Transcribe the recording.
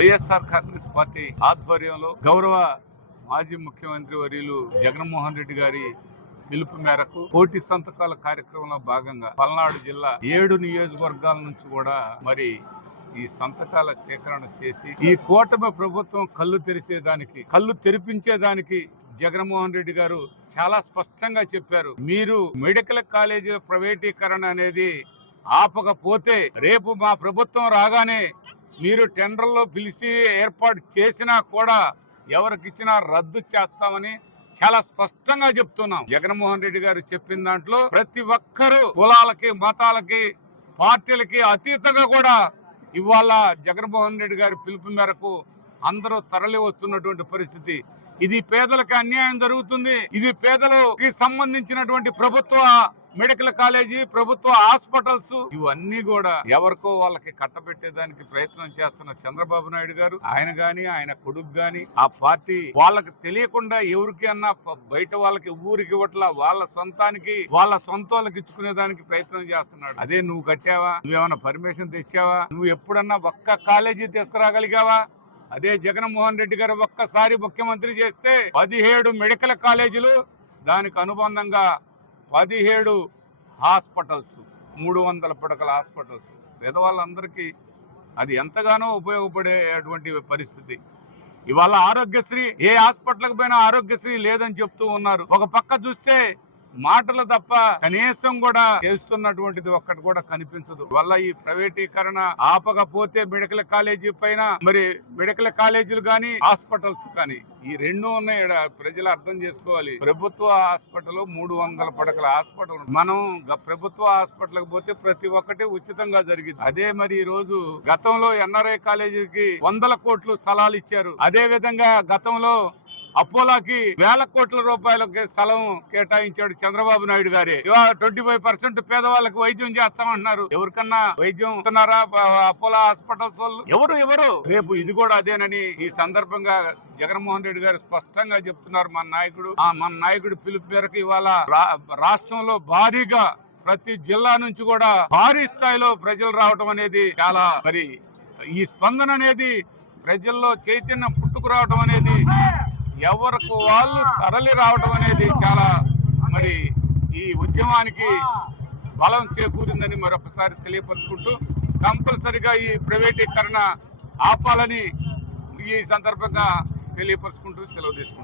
YSR Congress party ఆధ్వర్యంలో గౌరవ మాజీ ముఖ్యమంత్రి వర్యులు జగన్మోహన్ రెడ్డి గారి పిలుపు మేరకు కోటి సంతకాల కార్యక్రమంలో భాగంగా పల్నాడు జిల్లా ఏడు నియోజకవర్గాల నుంచి కూడా మరి ఈ సంతకాల సేకరణ చేసి ఈ కూటమి ప్రభుత్వం కళ్ళు తెరిచేదానికి కళ్ళు తెరిపించేదానికి జగన్మోహన్ రెడ్డి గారు చాలా స్పష్టంగా చెప్పారు. మీరు మెడికల్ కాలేజీల ప్రైవేటీకరణ అనేది ఆపకపోతే రేపు మా ప్రభుత్వం రాగానే మీరు టెండర్లో పిలిచి ఏర్పాటు చేసినా కూడా ఎవరికిచ్చినా రద్దు చేస్తామని చాలా స్పష్టంగా చెప్తున్నాం. జగన్మోహన్ రెడ్డి గారు చెప్పిన దాంట్లో ప్రతి ఒక్కరూ కులాలకి మతాలకి పార్టీలకి అతీతంగా కూడా ఇవాళ జగన్మోహన్ రెడ్డి గారి పిలుపు మేరకు అందరూ తరలి వస్తున్నటువంటి పరిస్థితి. ఇది పేదలకు అన్యాయం జరుగుతుంది. ఇది పేదలకి సంబంధించినటువంటి ప్రభుత్వ మెడికల్ కాలేజీ ప్రభుత్వ హాస్పిటల్స్ ఇవన్నీ కూడా ఎవరికో వాళ్ళకి కట్టబెట్టేదానికి ప్రయత్నం చేస్తున్న చంద్రబాబు నాయుడు గారు ఆయన గాని ఆయన కొడుకు గాని ఆ పార్టీ వాళ్ళకి తెలియకుండా ఎవరికి అన్నా బయట వాళ్ళకి ఊరికి ఇవ్వట్లా వాళ్ళ సొంతానికి వాళ్ళ సొంత వాళ్ళకి ఇచ్చుకునే దానికి ప్రయత్నం చేస్తున్నాడు. అదే నువ్వు కట్టావా? నువ్వేమైనా పర్మిషన్ తెచ్చావా? నువ్వు ఎప్పుడన్నా ఒక్క కాలేజీ తీసుకురాగలిగావా? అదే జగన్మోహన్ రెడ్డి గారు ఒక్కసారి ముఖ్యమంత్రి చేస్తే పదిహేడు మెడికల్ కాలేజీలు దానికి అనుబంధంగా పదిహేడు హాస్పిటల్స్ మూడు వందల పడకల హాస్పిటల్స్. పేదవాళ్ళందరికీ అది ఎంతగానో ఉపయోగపడేటువంటి పరిస్థితి. ఇవాళ ఆరోగ్యశ్రీ ఏ హాస్పిటల్కి పోయినా ఆరోగ్యశ్రీ లేదని చెప్తూ ఉన్నారు. ఒక పక్క చూస్తే మాటలు తప్ప కనీసం కూడా చేస్తున్నటువంటిది ఒక్కటి కూడా కనిపించదు. వల్ల ఈ ప్రైవేటీకరణ ఆపకపోతే మెడికల్ కాలేజీ పైన మరి మెడికల్ కాలేజీలు కానీ హాస్పిటల్స్ కానీ ఈ రెండు ఉన్నాయి ఈడ. ప్రజలు అర్థం చేసుకోవాలి. ప్రభుత్వ హాస్పిటల్ మూడు వందల పడకల హాస్పిటల్. మనం గ- ప్రభుత్వ హాస్పిటల్ పోతే ప్రతి ఒక్కటి ఉచితంగా జరిగింది అదే మరి ఈ రోజు గతంలో ఎన్ఆర్ఐ కాలేజీకి వందల కోట్లు స్థలాలు ఇచ్చారు. అదే విధంగా గతంలో అపోలాకి వేల కోట్ల రూపాయలకి స్థలం కేటాయించాడు చంద్రబాబు నాయుడు గారే. ట్వంటీ ఫైవ్ పర్సెంట్ పేదవాళ్ళకి వైద్యం చేస్తామంటున్నారు. ఎవరికన్నా వైద్యం ఇస్తున్నారా? అపోలో హాస్పిటల్స్ వాళ్ళు? ఎవరు ఎవరు? రేపు ఇది కూడా అదేనని ఈ సందర్భంగా జగన్మోహన్ రెడ్డి గారు స్పష్టంగా చెప్తున్నారు మన నాయకుడు. ఆ మన నాయకుడు పిలుపు మేరకు ఇవాళ రా- రాష్ట్రంలో భారీగా ప్రతి జిల్లా నుంచి కూడా భారీ స్థాయిలో ప్రజలు రావడం అనేది చాలా మరి ఈ స్పందన అనేది ప్రజల్లో చైతన్యం పుట్టుకురావడం అనేది ఎవరికి వాళ్ళు తరలి రావడం అనేది చాలా మరి ఈ ఉద్యమానికి బలం చేకూరిందని మరొకసారి తెలియపరుచుకుంటూ కంపల్సరిగా ఈ ప్రైవేటీకరణ ఆపాలని ఈ సందర్భంగా తెలియపరుచుకుంటూ సెలవు తీసుకుంటాం